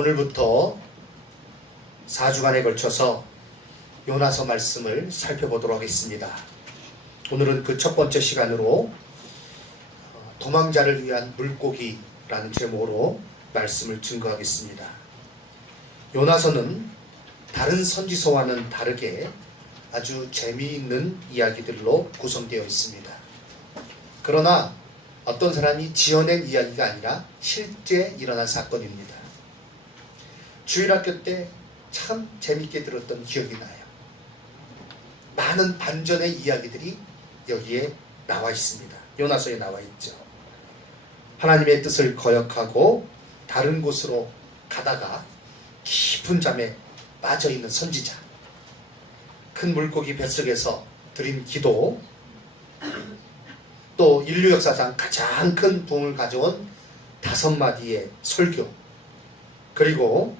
오늘부터 4주간에 걸쳐서 요나서 말씀을 살펴보도록 하겠습니다. 오늘은 그 첫 번째 시간으로 도망자를 위한 물고기라는 제목으로 말씀을 증거하겠습니다. 요나서는 다른 선지서와는 다르게 아주 재미있는 이야기들로 구성되어 있습니다. 그러나 어떤 사람이 지어낸 이야기가 아니라 실제 일어난 사건입니다. 주일학교 때 참 재밌게 들었던 기억이 나요. 많은 반전의 이야기들이 여기에 나와 있습니다. 요나서에 나와 있죠. 하나님의 뜻을 거역하고 다른 곳으로 가다가 깊은 잠에 빠져있는 선지자, 큰 물고기 뱃속에서 드린 기도, 또 인류 역사상 가장 큰 부흥을 가져온 5마디의 설교, 그리고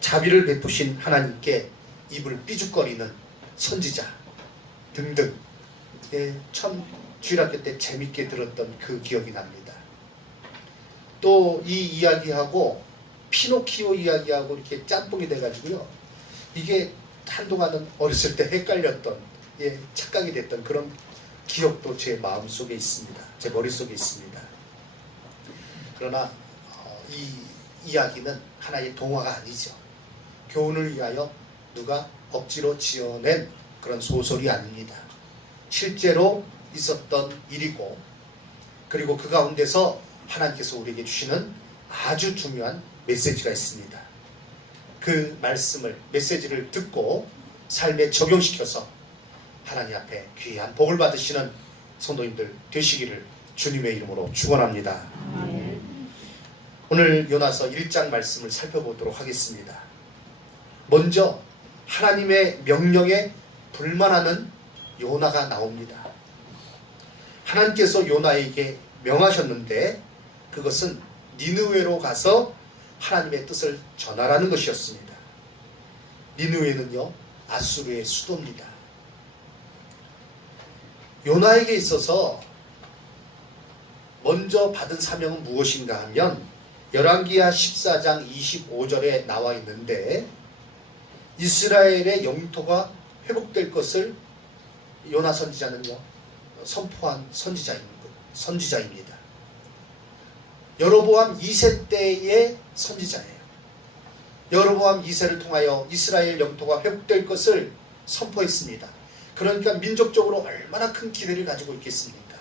자비를 베푸신 하나님께 입을 삐죽거리는 선지자 등등, 참 주일학교 때 재밌게 들었던 그 기억이 납니다. 또 이 이야기하고 피노키오 이야기하고 이렇게 짬뽕이 돼가지고요, 이게 한동안은 어렸을 때 헷갈렸던, 착각이 됐던 그런 기억도 제 마음속에 있습니다. 제 머릿속에 있습니다. 그러나 이 이야기는 하나의 동화가 아니죠. 교훈을 위하여 누가 억지로 지어낸 그런 소설이 아닙니다. 실제로 있었던 일이고, 그리고 그 가운데서 하나님께서 우리에게 주시는 아주 중요한 메시지가 있습니다. 그 말씀을, 메시지를 듣고 삶에 적용시켜서 하나님 앞에 귀한 복을 받으시는 성도님들 되시기를 주님의 이름으로 축원합니다. 오늘 요나서 1장 말씀을 살펴보도록 하겠습니다. 먼저 하나님의 명령에 불만하는 요나가 나옵니다. 하나님께서 요나에게 명하셨는데 그것은 니느웨로 가서 하나님의 뜻을 전하라는 것이었습니다. 니느웨는요, 아수르의 수도입니다. 요나에게 있어서 먼저 받은 사명은 무엇인가 하면 열왕기하 14장 25절에 나와 있는데, 이스라엘의 영토가 회복될 것을 요나 선지자는요 선포한 선지자입니다. 여로보암 2세 때의 선지자예요. 여로보암 2세를 통하여 이스라엘 영토가 회복될 것을 선포했습니다. 그러니까 민족적으로 얼마나 큰 기대를 가지고 있겠습니까?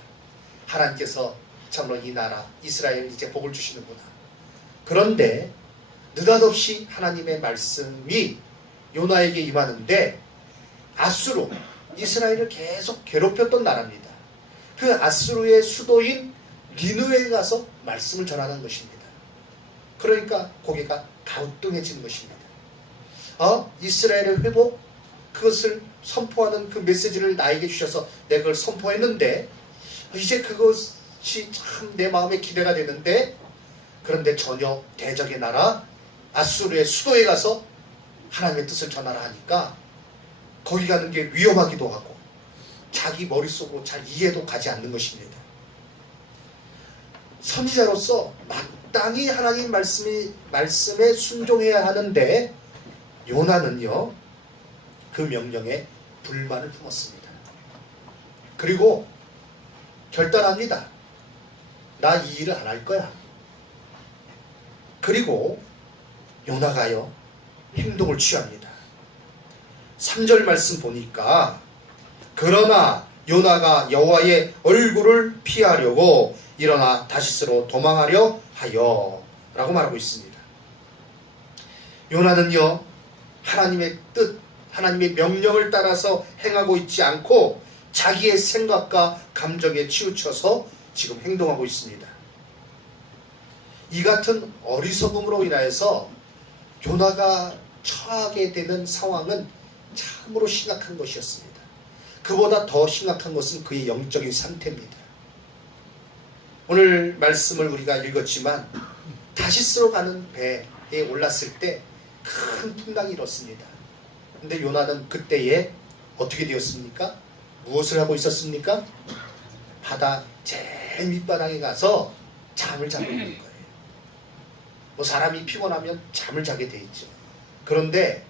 하나님께서 참으로 이 나라 이스라엘 이제 복을 주시는구나. 그런데 느닷없이 하나님의 말씀이 요나에게 임하는데, 아수르, 이스라엘을 계속 괴롭혔던 나라입니다. 그 아수르의 수도인 니느웨에 가서 말씀을 전하는 것입니다. 그러니까 고개가 갸우뚱해지는 것입니다. 이스라엘의 회복, 그것을 선포하는 그 메시지를 나에게 주셔서 내가 그걸 선포했는데, 이제 그것이 참 내 마음에 기대가 되는데, 그런데 전혀 대적의 나라 아수르의 수도에 가서 하나님의 뜻을 전하라 하니까 거기 가는 게 위험하기도 하고 자기 머릿속으로 잘 이해도 가지 않는 것입니다. 선지자로서 마땅히 하나님 말씀에 순종해야 하는데, 요나는요 그 명령에 불만을 품었습니다. 그리고 결단합니다. 나 이 일을 안 할 거야. 그리고 요나가요 행동을 취합니다. 3절 말씀 보니까, 그러나 요나가 여호와의 얼굴을 피하려고 일어나 다시스로 도망하려 하여 라고 말하고 있습니다. 요나는요 하나님의 뜻, 하나님의 명령을 따라서 행하고 있지 않고 자기의 생각과 감정에 치우쳐서 지금 행동하고 있습니다. 이 같은 어리석음으로 인하여서 요나가 처하게 되는 상황은 참으로 심각한 것이었습니다. 그보다 더 심각한 것은 그의 영적인 상태입니다. 오늘 말씀을 우리가 읽었지만 다시스로 가는 배에 올랐을 때 큰 풍랑이 일었습니다. 근데 요나는 그때에 어떻게 되었습니까? 무엇을 하고 있었습니까? 바다 제일 밑바닥에 가서 잠을 자고 있는 거예요. 뭐 사람이 피곤하면 잠을 자게 돼 있죠. 그런데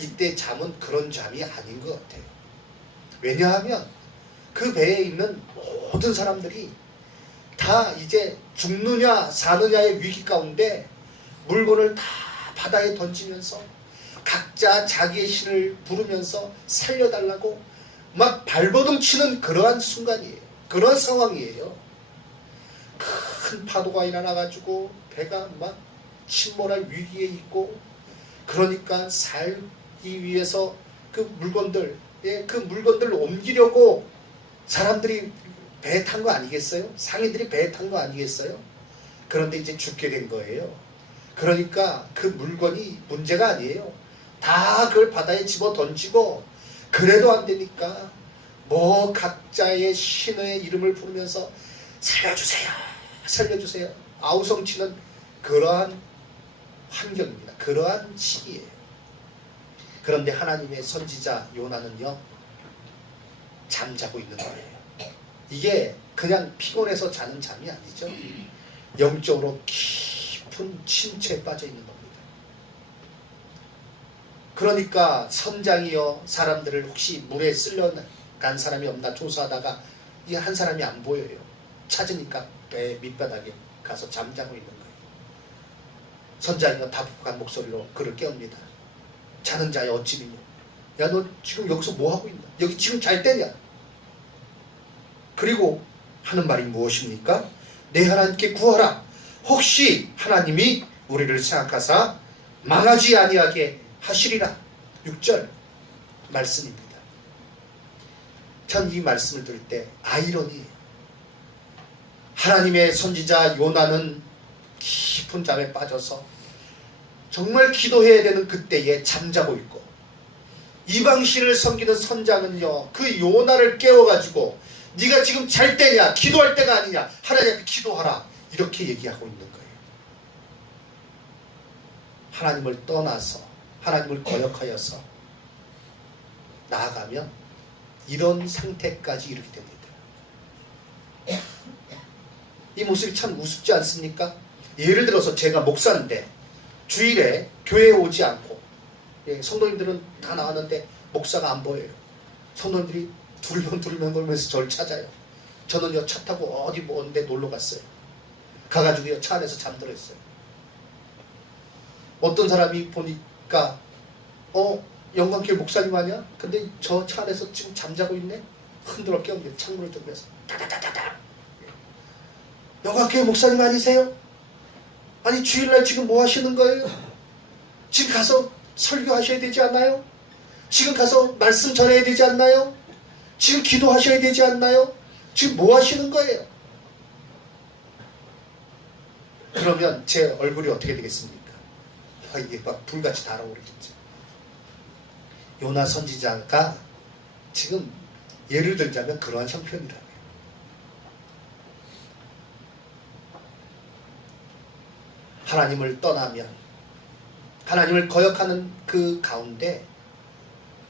이때 잠은 그런 잠이 아닌 것 같아요. 왜냐하면 그 배에 있는 모든 사람들이 다 이제 죽느냐 사느냐의 위기 가운데 물건을 다 바다에 던지면서 각자 자기의 신을 부르면서 살려달라고 막 발버둥 치는 그러한 순간이에요. 그런 상황이에요. 큰 파도가 일어나가지고 배가 막 침몰할 위기에 있고, 그러니까 살기 위해서 그 물건들을 옮기려고 사람들이 배에 탄 거 아니겠어요? 상인들이 배에 탄 거 아니겠어요? 그런데 이제 죽게 된 거예요. 그러니까 그 물건이 문제가 아니에요. 다 그걸 바다에 집어 던지고, 그래도 안 되니까 뭐 각자의 신의 이름을 부르면서 살려주세요, 살려주세요, 아우성치는 그러한 환경입니다. 그러한 시기예요. 그런데 하나님의 선지자 요나는요, 잠자고 있는 거예요. 이게 그냥 피곤해서 자는 잠이 아니죠. 영적으로 깊은 침체에 빠져 있는 겁니다. 그러니까 선장이요, 사람들을 혹시 물에 쓸려간 사람이 없나 조사하다가 이 한 사람이 안 보여요. 찾으니까 배 밑바닥에 가서 잠자고 있는 거예요. 선장이요, 다복한 목소리로 그를 깨웁니다. 자는 자여 어찌 미뇨? 야, 너 지금 여기서 뭐 하고 있나? 여기 지금 잘 때냐? 그리고 하는 말이 무엇입니까? 내 하나님께 구하라. 혹시 하나님이 우리를 생각하사 망하지 아니하게 하시리라. 6절 말씀입니다. 전 이 말씀을 들을 때 아이러니예요. 하나님의 선지자 요나는 깊은 잠에 빠져서 정말 기도해야 되는 그때에 잠자고 있고, 이방신을 섬기는 선장은요, 그 요나를 깨워가지고 네가 지금 잘 때냐, 기도할 때가 아니냐, 하나님께 기도하라, 이렇게 얘기하고 있는 거예요. 하나님을 떠나서, 하나님을 거역하여서 나아가면 이런 상태까지 이르게 됩니다. 이 모습이 참 우습지 않습니까? 예를 들어서 제가 목사인데 주일에 교회에 오지 않고, 성도님들은 다 나왔는데 목사가 안 보여요. 성도님들이 두리번 걸면서 저를 찾아요. 저는요, 차 타고 어디 먼데 놀러 갔어요. 가가지고요, 차 안에서 잠들었어요. 어떤 사람이 보니까 영광교회 목사님 아니야? 근데 저 차 안에서 지금 잠자고 있네? 흔들어 깨웁니다. 창문을 들면서 다다다다다. 영광교회 목사님 아니세요? 아니 주일날 지금 뭐 하시는 거예요? 지금 가서 설교하셔야 되지 않나요? 지금 가서 말씀 전해야 되지 않나요? 지금 기도하셔야 되지 않나요? 지금 뭐 하시는 거예요? 그러면 제 얼굴이 어떻게 되겠습니까? 이게 막 불같이 달아오르겠죠. 요나 선지자가 지금 예를 들자면 그러한 형편이라고요. 하나님을 떠나면, 하나님을 거역하는 그 가운데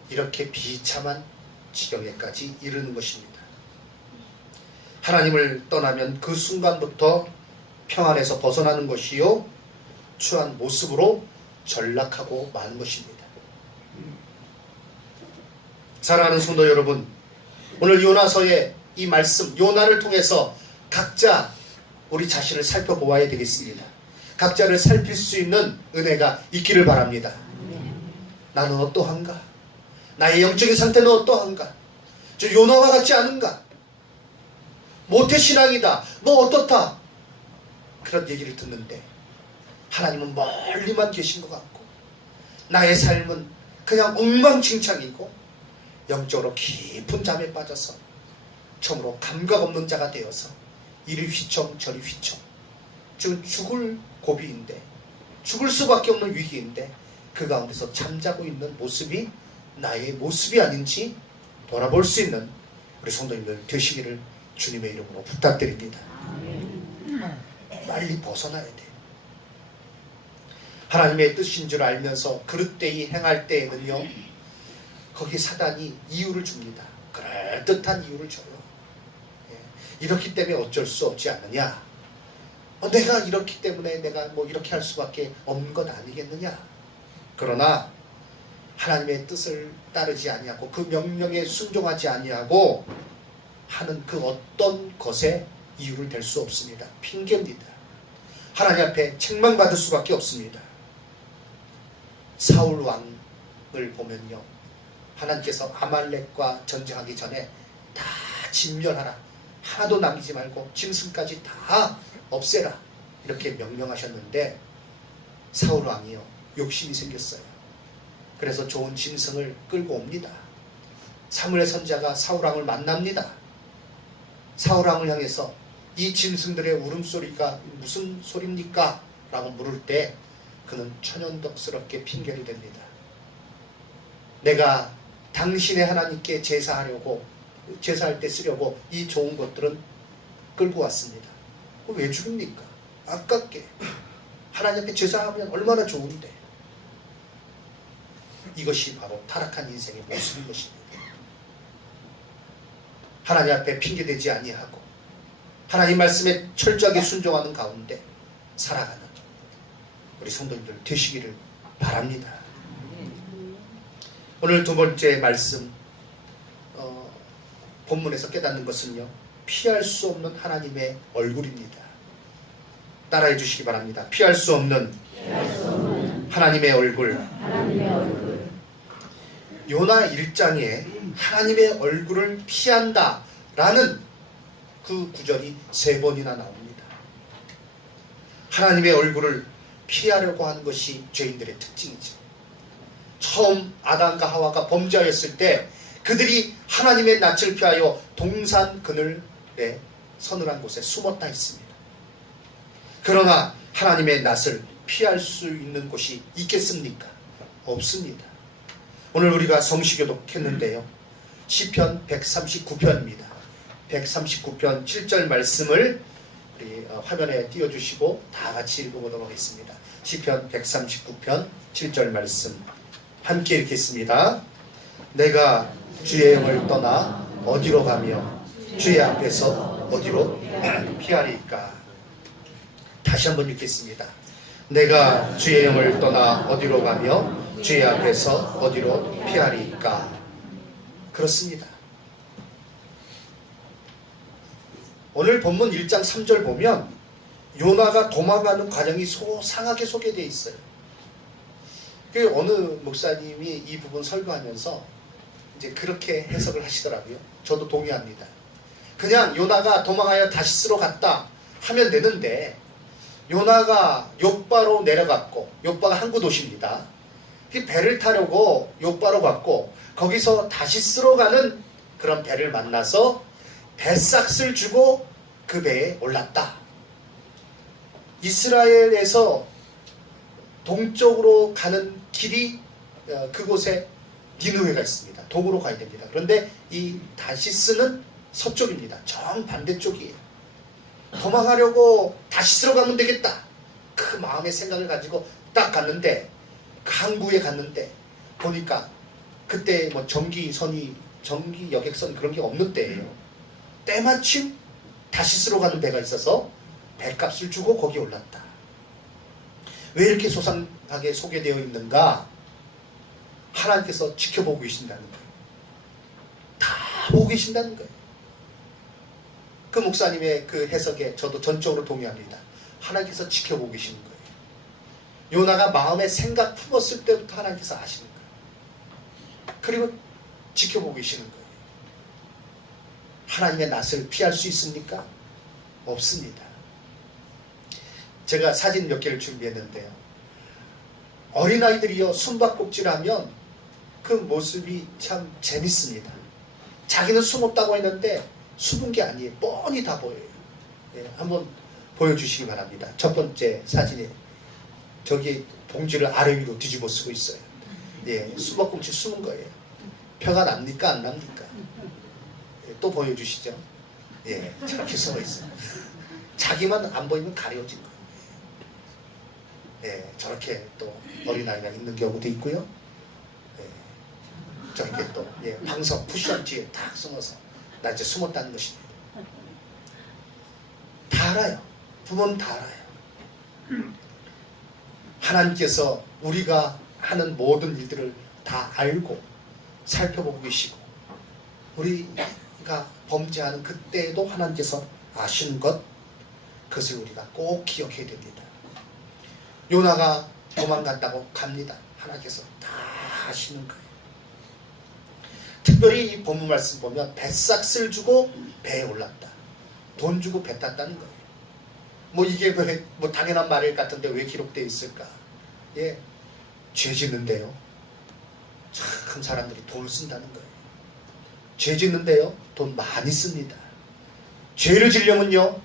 이렇게 비참한 지경에까지 이르는 것입니다. 하나님을 떠나면 그 순간부터 평안에서 벗어나는 것이요, 추한 모습으로 전락하고 마는 것입니다. 사랑하는 성도 여러분, 오늘 요나서의 이 말씀, 요나를 통해서 각자 우리 자신을 살펴보아야 되겠습니다. 각자를 살필 수 있는 은혜가 있기를 바랍니다. 나는 어떠한가? 나의 영적인 상태는 어떠한가? 저 요나와 같지 않은가? 모태신앙이다, 뭐 어떻다, 그런 얘기를 듣는데 하나님은 멀리만 계신 것 같고, 나의 삶은 그냥 엉망진창이고 영적으로 깊은 잠에 빠져서 처음으로 감각 없는 자가 되어서 이리 휘청 저리 휘청, 지금 죽을 고비인데, 죽을 수밖에 없는 위기인데 그 가운데서 잠자고 있는 모습이 나의 모습이 아닌지 돌아볼 수 있는 우리 성도님들 되시기를 주님의 이름으로 부탁드립니다. 빨리 벗어나야 돼요. 하나님의 뜻인 줄 알면서 그릇되이 행할 때에는요, 거기 사단이 이유를 줍니다. 그럴듯한 이유를 줘요. 이렇기 때문에 어쩔 수 없지 않느냐, 내가 이렇기 때문에 내가 뭐 이렇게 할 수밖에 없는 것 아니겠느냐. 그러나 하나님의 뜻을 따르지 아니하고 그 명령에 순종하지 아니하고 하는 그 어떤 것에 이유를 댈 수 없습니다. 핑계입니다. 하나님 앞에 책망받을 수밖에 없습니다. 사울 왕을 보면요, 하나님께서 아말렉과 전쟁하기 전에 다 진멸하라, 하나도 남기지 말고 짐승까지 다 없애라, 이렇게 명령하셨는데 사울 왕이요, 욕심이 생겼어요. 그래서 좋은 짐승을 끌고 옵니다. 사무엘 선지자가 사울 왕을 만납니다. 사울 왕을 향해서 이 짐승들의 울음소리가 무슨 소리입니까? 라고 물을 때 그는 천연덕스럽게 핑계를 댑니다. 내가 당신의 하나님께 제사할 때 쓰려고 이 좋은 것들은 끌고 왔습니다. 왜 죽입니까? 아깝게. 하나님 앞에 제사하면 얼마나 좋은데. 이것이 바로 타락한 인생의 모습인 것입니다. 하나님 앞에 핑계대지 아니하고 하나님 말씀에 철저하게 순종하는 가운데 살아가는 우리 성도님들 되시기를 바랍니다. 오늘 두 번째 말씀, 본문에서 깨닫는 것은요, 피할 수 없는 하나님의 얼굴입니다. 따라해 주시기 바랍니다. 피할 수 없는 하나님의 얼굴. 요나 1장에 하나님의 얼굴을 피한다 라는 그 구절이 3번이나 나옵니다. 하나님의 얼굴을 피하려고 하는 것이 죄인들의 특징이죠. 처음 아담과 하와가 범죄하였을 때 그들이 하나님의 낯을 피하여 동산 그늘에 서늘한 곳에 숨었다 했습니다. 그러나 하나님의 낯을 피할 수 있는 곳이 있겠습니까? 없습니다. 오늘 우리가 성시교독했는데요, 시편 139편입니다. 139편 7절 말씀을 우리 화면에 띄워주시고 다 같이 읽어보도록 하겠습니다. 시편 139편 7절 말씀 함께 읽겠습니다. 내가 주의 영을 떠나 어디로 가며 주의 앞에서 어디로 피하리까. 다시 한번 읽겠습니다. 내가 주의 영을 떠나 어디로 가며 주의 앞에서 어디로 피하리까. 그렇습니다. 오늘 본문 1장 3절 보면 요나가 도망가는 과정이 소상하게 소개되어 있어요. 그 어느 목사님이 이 부분 설교하면서 이제 그렇게 해석을 하시더라고요. 저도 동의합니다. 그냥 요나가 도망하여 다시스로 갔다 하면 되는데, 요나가 욥바로 내려갔고, 욥바가 항구 도시입니다. 배를 타려고 욥바로 갔고, 거기서 다시스로 가는 그런 배를 만나서 배삭을 주고 그 배에 올랐다. 이스라엘에서 동쪽으로 가는 길이 그곳에 니느웨가 있습니다. 동으로 가야 됩니다. 그런데 이 다시스는 서쪽입니다. 정반대쪽이에요. 도망하려고 다시스로 가면 되겠다, 그 마음의 생각을 가지고 딱 갔는데, 항구에 갔는데 보니까 그때 뭐 전기 여객선 그런 게 없는 때예요. 때마침 다시스로 가는 배가 있어서 배값을 주고 거기 올랐다. 왜 이렇게 소상하게 소개되어 있는가? 하나님께서 지켜보고 계신다는 거예요. 다 보고 계신다는 거예요. 그 목사님의 그 해석에 저도 전적으로 동의합니다. 하나님께서 지켜보고 계시는 거예요. 요나가 마음에 생각 품었을 때부터 하나님께서 아시는 거예요. 그리고 지켜보고 계시는 거예요. 하나님의 낯을 피할 수 있습니까? 없습니다. 제가 사진 몇 개를 준비했는데요, 어린아이들이요 숨바꼭질하면 그 모습이 참 재밌습니다. 자기는 숨었다고 했는데 숨은 게 아니에요. 뻔히 다 보여요. 한번 보여주시기 바랍니다. 첫 번째 사진에 저기 봉지를 아래 위로 뒤집어 쓰고 있어요. 수박꽁치 숨은 거예요. 표가 납니까 안 납니까? 또 보여주시죠. 저렇게 숨어 있어요. 자기만 안 보이면 가려진 거예요. 저렇게 또 어린아이가 있는 경우도 있고요. 저렇게 또 방석 쿠션 뒤에 딱 숨어서 나 이제 숨었다는 것입니다. 다 알아요. 부모는 다 알아요. 하나님께서 우리가 하는 모든 일들을 다 알고 살펴보고 계시고 우리가 범죄하는 그때에도 하나님께서 아시는 것, 그것을 우리가 꼭 기억해야 됩니다. 요나가 도망간다고 갑니다. 하나님께서 다 아시는 거예요. 특별히 이 본문 말씀 보면 뱃삭을 주고 배에 올랐다. 돈 주고 배 탔다는 거예요. 뭐 이게 뭐 당연한 말 같은데 왜 기록되어 있을까? 예, 죄 짓는데요. 참 사람들이 돈을 쓴다는 거예요. 죄 짓는데요. 돈 많이 씁니다. 죄를 지려면요.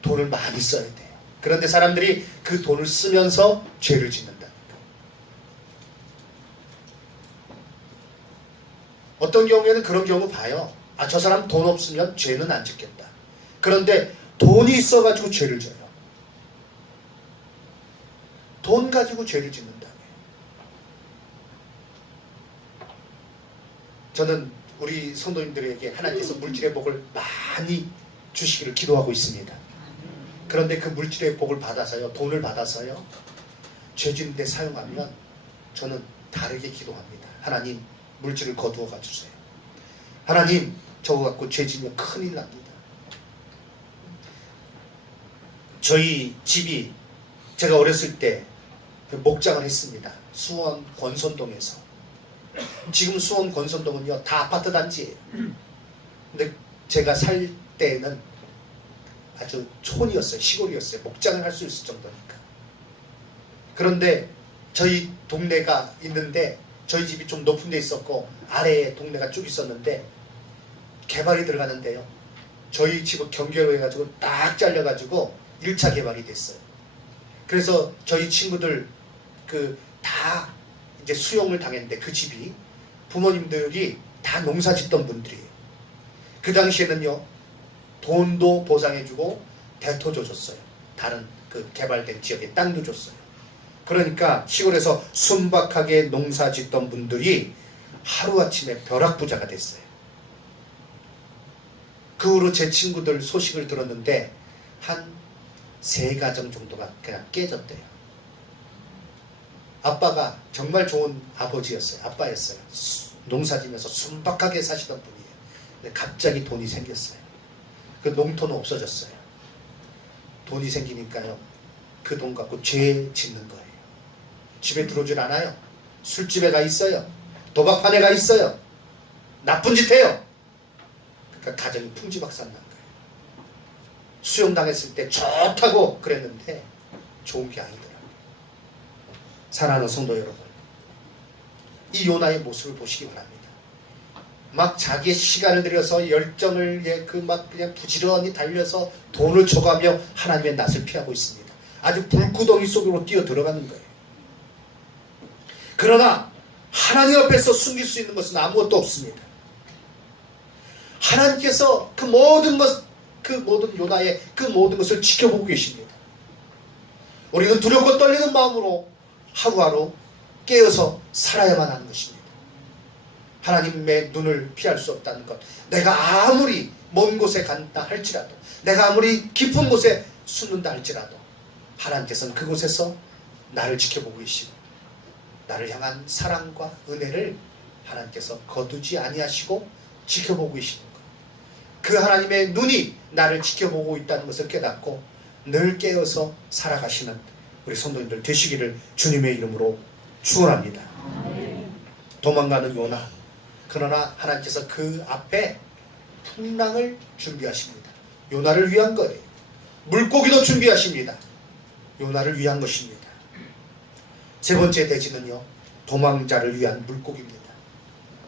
돈을 많이 써야 돼요. 그런데 사람들이 그 돈을 쓰면서 죄를 짓는다는 거예요. 어떤 경우에는 그런 경우 봐요. 아, 저 사람 돈 없으면 죄는 안 짓겠다. 그런데 돈이 있어가지고 죄를 져요. 돈 가지고 죄를 짓는다. 저는 우리 성도님들에게 하나님께서 물질의 복을 많이 주시기를 기도하고 있습니다. 그런데 그 물질의 복을 받아서요, 돈을 받아서요, 죄 짓는 데 사용하면 저는 다르게 기도합니다. 하나님, 물질을 거두어 가주세요. 하나님, 저거 갖고 죄 지면 큰일 납니다. 저희 집이 제가 어렸을 때 목장을 했습니다. 수원 권선동에서. 지금 수원 권선동은요 다 아파트 단지예요. 근데 제가 살 때는 아주 촌이었어요. 시골이었어요. 목장을 할 수 있을 정도니까. 그런데 저희 동네가 있는데 저희 집이 좀 높은 데 있었고 아래에 동네가 쭉 있었는데 개발이 들어가는데요. 저희 집을 경계로 해가지고 딱 잘려가지고 1차 개발이 됐어요. 그래서 저희 친구들 다 이제 수용을 당했는데 그 집이 부모님들이 다 농사 짓던 분들이에요. 그 당시에는요 돈도 보상해주고 대토도 줬어요. 다른 그 개발된 지역에 땅도 줬어요. 그러니까 시골에서 순박하게 농사 짓던 분들이 하루아침에 벼락부자가 됐어요. 그 후로 제 친구들 소식을 들었는데 한 3가정 정도가 그냥 깨졌대요. 아빠가 정말 좋은 아버지였어요. 아빠였어요. 농사지면서 순박하게 사시던 분이에요. 근데 갑자기 돈이 생겼어요. 그 농토는 없어졌어요. 돈이 생기니까요. 그 돈 갖고 죄 짓는 거예요. 집에 들어오질 않아요. 술집에 가 있어요. 도박판에 가 있어요. 나쁜 짓 해요. 그러니까 가정이 풍지박산 난 거예요. 수용당했을 때 좋다고 그랬는데 좋은 게 아니더라고요. 사랑하는 성도 여러분, 이 요나의 모습을 보시기 바랍니다. 막 자기의 시간을 들여서 열정을 막 그냥 부지런히 달려서 돈을 줘가며 하나님의 낯을 피하고 있습니다. 아주 불구덩이 속으로 뛰어 들어가는 거예요. 그러나 하나님 앞에서 숨길 수 있는 것은 아무것도 없습니다. 하나님께서 그 모든 요나의 그 모든 것을 지켜보고 계십니다. 우리는 두렵고 떨리는 마음으로 하루하루 깨어서 살아야만 하는 것입니다. 하나님의 눈을 피할 수 없다는 것. 내가 아무리 먼 곳에 간다 할지라도, 내가 아무리 깊은 곳에 숨는다 할지라도 하나님께서는 그곳에서 나를 지켜보고 계시고 나를 향한 사랑과 은혜를 하나님께서 거두지 아니하시고 지켜보고 계시는 것. 그 하나님의 눈이 나를 지켜보고 있다는 것을 깨닫고 늘 깨어서 살아가시는 우리 성도님들 되시기를 주님의 이름으로 축원합니다. 도망가는 요나. 그러나 하나님께서 그 앞에 풍랑을 준비하십니다. 요나를 위한 거예요. 물고기도 준비하십니다. 요나를 위한 것입니다. 세 번째 대지는요, 도망자를 위한 물고기입니다.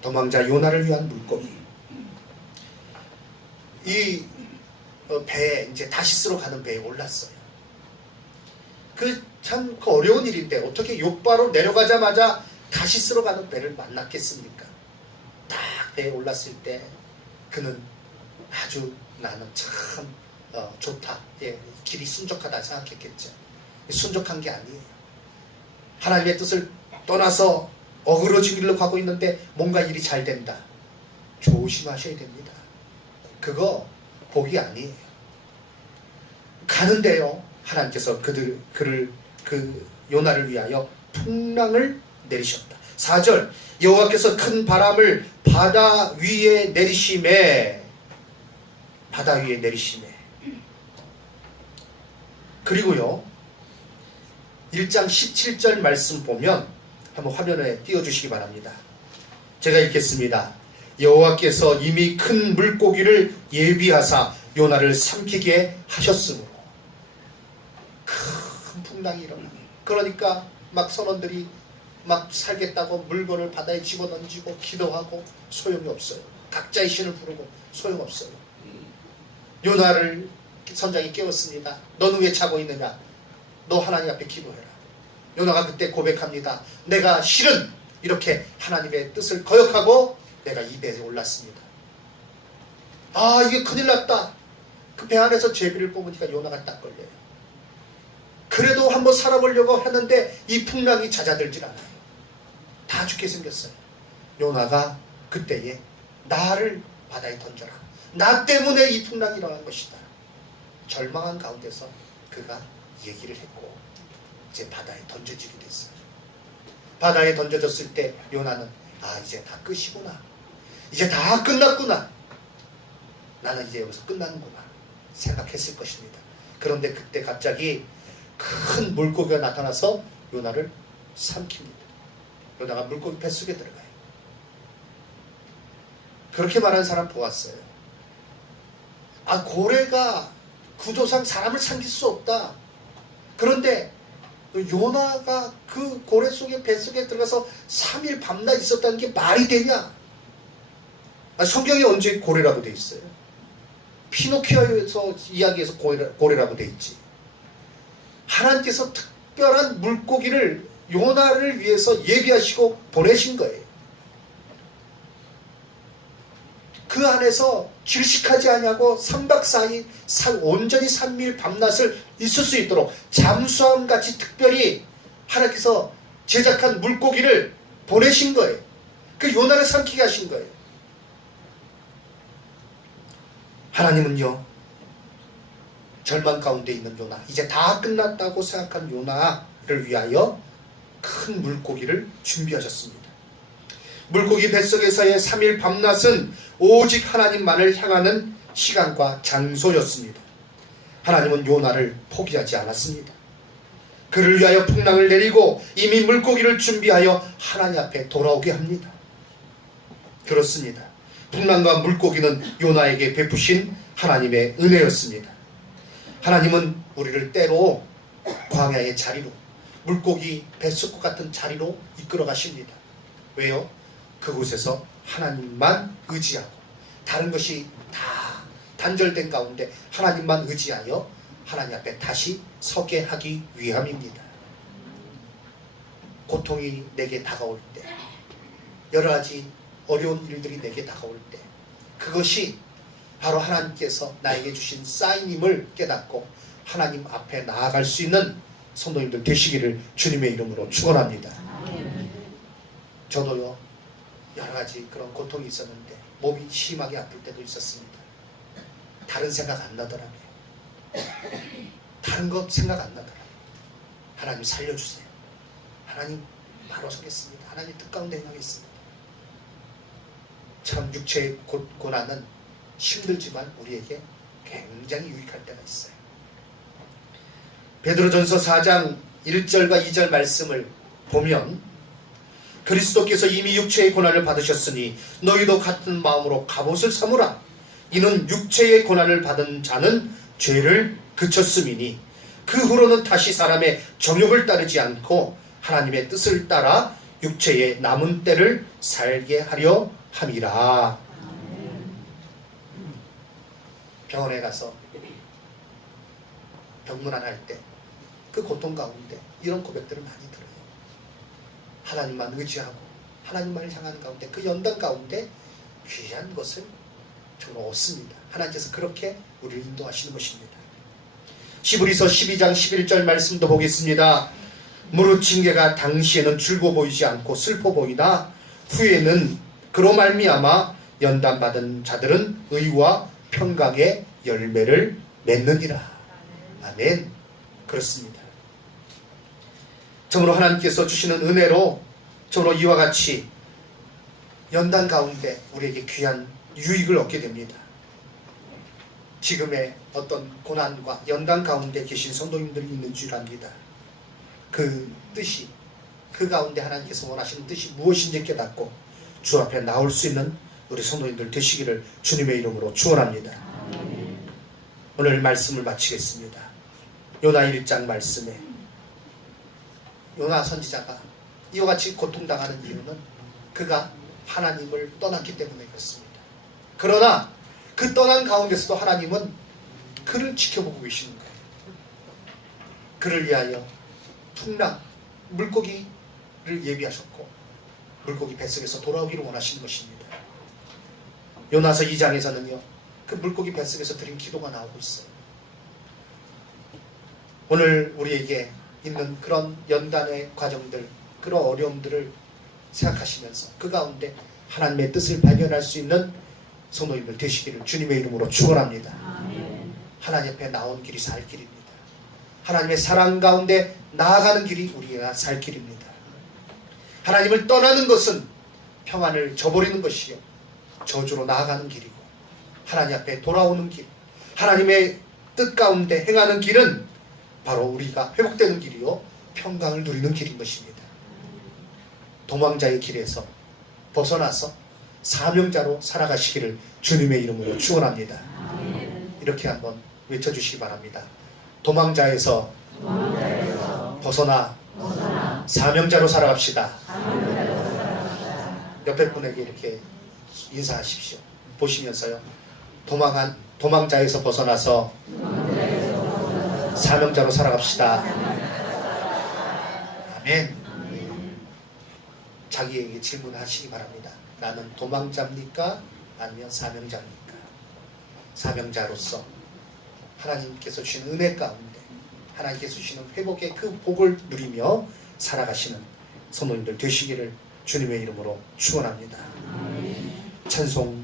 도망자 요나를 위한 물고기. 이 배에 이제 다시스로 가는 배에 올랐어요. 참 어려운 일인데 어떻게 욥바로 내려가자마자 다시스로 가는 배를 만났겠습니까? 딱 배에 올랐을 때 그는 아주 나는 참 좋다. 예, 길이 순적하다 생각했겠죠. 순적한 게 아니에요. 하나님의 뜻을 떠나서 어그러진 길로 가고 있는데 뭔가 일이 잘 된다. 조심하셔야 됩니다. 그거 복이 아니에요. 가는데요. 하나님께서 그 요나를 위하여 풍랑을 내리셨다. 4절 여호와께서 큰 바람을 바다 위에 내리심에 그리고요 1장 17절 말씀 보면 한번 화면에 띄워주시기 바랍니다. 제가 읽겠습니다. 여호와께서 이미 큰 물고기를 예비하사 요나를 삼키게 하셨으므로 큰 풍랑이 일어나. 그러니까 막 선원들이 막 살겠다고 물건을 바다에 집어던지고 기도하고 소용이 없어요. 각자의 신을 부르고 소용없어요. 요나를 선장이 깨웠습니다. 너는 왜 자고 있느냐? 너 하나님 앞에 기도해라. 요나가 그때 고백합니다. 내가 실은 이렇게 하나님의 뜻을 거역하고 내가 이 배에 올랐습니다. 아, 이게 큰일 났다. 그 배 안에서 제비를 뽑으니까 요나가 딱 걸려요. 그래도 한번 살아보려고 하는데 이 풍랑이 잦아들질 않아요. 다 죽게 생겼어요. 요나가 그때에 나를 바다에 던져라. 나 때문에 이 풍랑이 일어난 것이다. 절망한 가운데서 그가 얘기를 했고 이제 바다에 던져지게 됐어요. 바다에 던져졌을 때 요나는 아, 이제 다 끝이구나. 이제 다 끝났구나. 나는 이제 여기서 끝나는구나 생각했을 것입니다. 그런데 그때 갑자기 큰 물고기가 나타나서 요나를 삼킵니다. 요나가 물고기 뱃속에 들어가요. 그렇게 말하는 사람 보았어요. 아, 고래가 구조상 사람을 삼킬 수 없다. 그런데 요나가 그 고래 속에 뱃속에 들어가서 3일 밤낮 있었다는 게 말이 되냐? 아, 성경에 언제 고래라고 돼 있어요? 피노키오에서 이야기에서 고래라고 돼 있지. 하나님께서 특별한 물고기를 요나를 위해서 예비하시고 보내신 거예요. 그 안에서 질식하지 아니하고 3박 4일 온전히 3일 밤낮을 있을 수 있도록 잠수함같이 특별히 하나님께서 제작한 물고기를 보내신 거예요. 그 요나를 삼키게 하신 거예요. 하나님은요, 절망 가운데 있는 요나, 이제 다 끝났다고 생각한 요나를 위하여 큰 물고기를 준비하셨습니다. 물고기 뱃속에서의 3일 밤낮은 오직 하나님만을 향하는 시간과 장소였습니다. 하나님은 요나를 포기하지 않았습니다. 그를 위하여 풍랑을 내리고 이미 물고기를 준비하여 하나님 앞에 돌아오게 합니다. 그렇습니다. 풍랑과 물고기는 요나에게 베푸신 하나님의 은혜였습니다. 하나님은 우리를 때로 광야의 자리로, 물고기 뱃속 같은 자리로 이끌어 가십니다. 왜요? 그곳에서 하나님만 의지하고 다른 것이 다 단절된 가운데 하나님만 의지하여 하나님 앞에 다시 서게 하기 위함입니다. 고통이 내게 다가올 때, 여러 가지 어려운 일들이 내게 다가올 때, 그것이 바로 하나님께서 나에게 주신 사인임을 깨닫고 하나님 앞에 나아갈 수 있는 성도님들 되시기를 주님의 이름으로 축원합니다. 저도요, 여러 가지 그런 고통이 있었는데 몸이 심하게 아플 때도 있었습니다. 다른 생각 안 나더라고요. 다른 것 생각 안 나더라고요. 하나님 살려주세요. 하나님 바로 서겠습니다. 하나님 뜻 가운데 행하겠습니다. 참 육체의 고난은 힘들지만 우리에게 굉장히 유익할 때가 있어요. 베드로전서 4장 1절과 2절 말씀을 보면 그리스도께서 이미 육체의 고난을 받으셨으니 너희도 같은 마음으로 갑옷을 삼으라. 이는 육체의 고난을 받은 자는 죄를 그쳤음이니 그 후로는 다시 사람의 정욕을 따르지 않고 하나님의 뜻을 따라 육체의 남은 때를 살게 하려 함이라. 병원에 가서 병문안 할 때 그 고통 가운데 이런 고백들을 많이 들어요. 하나님만 의지하고 하나님만을 향하는 가운데 그 연단 가운데 귀한 것을 정말 얻습니다. 하나님께서 그렇게 우리를 인도하시는 것입니다. 히브리서 12장 11절 말씀도 보겠습니다. 무릇 징계가 당시에는 즐거워 보이지 않고 슬퍼 보이나 후에는 그로 말미암아 연단받은 자들은 의와 평강의 열매를 맺느니라. 아멘. 그렇습니다. 정으로 하나님께서 주시는 은혜로 정으로 이와 같이 연단 가운데 우리에게 귀한 유익을 얻게 됩니다. 지금의 어떤 고난과 연단 가운데 계신 성도님들이 있는 줄 압니다. 그 뜻이, 그 가운데 하나님께서 원하시는 뜻이 무엇인지 깨닫고 주 앞에 나올 수 있는 우리 성도님들 되시기를 주님의 이름으로 축원합니다. 오늘 말씀을 마치겠습니다. 요나 1장 말씀에 요나 선지자가 이와 같이 고통당하는 이유는 그가 하나님을 떠났기 때문에 그렇습니다. 그러나 그 떠난 가운데서도 하나님은 그를 지켜보고 계시는 거예요. 그를 위하여 풍랑, 물고기를 예비하셨고 물고기 뱃속에서 돌아오기를 원하시는 것입니다. 요나서 2장에서는요 그 물고기 뱃속에서 드린 기도가 나오고 있어요. 오늘 우리에게 있는 그런 연단의 과정들, 그런 어려움들을 생각하시면서 그 가운데 하나님의 뜻을 발견할 수 있는 성도님들 되시기를 주님의 이름으로 축원합니다. 하나님 앞에 나온 길이 살 길입니다. 하나님의 사랑 가운데 나아가는 길이 우리가 살 길입니다. 하나님을 떠나는 것은 평안을 저버리는 것이요 저주로 나아가는 길이고 하나님 앞에 돌아오는 길, 하나님의 뜻 가운데 행하는 길은 바로 우리가 회복되는 길이요 평강을 누리는 길인 것입니다. 도망자의 길에서 벗어나서 사명자로 살아가시기를 주님의 이름으로 축원합니다. 이렇게 한번 외쳐주시기 바랍니다. 도망자에서 벗어나 사명자로 살아갑시다. 옆에 분에게 이렇게 인사하십시오. 보시면서요. 도망자에서 벗어나서 사명자로 살아갑시다. 아멘. 자기에게 질문하시기 바랍니다. 나는 도망자입니까? 아니면 사명자입니까? 사명자로서 하나님께서 주시는 은혜 가운데 하나님께서 주시는 회복의 그 복을 누리며 살아가시는 성도님들 되시기를 주님의 이름으로 축원합니다. 찬송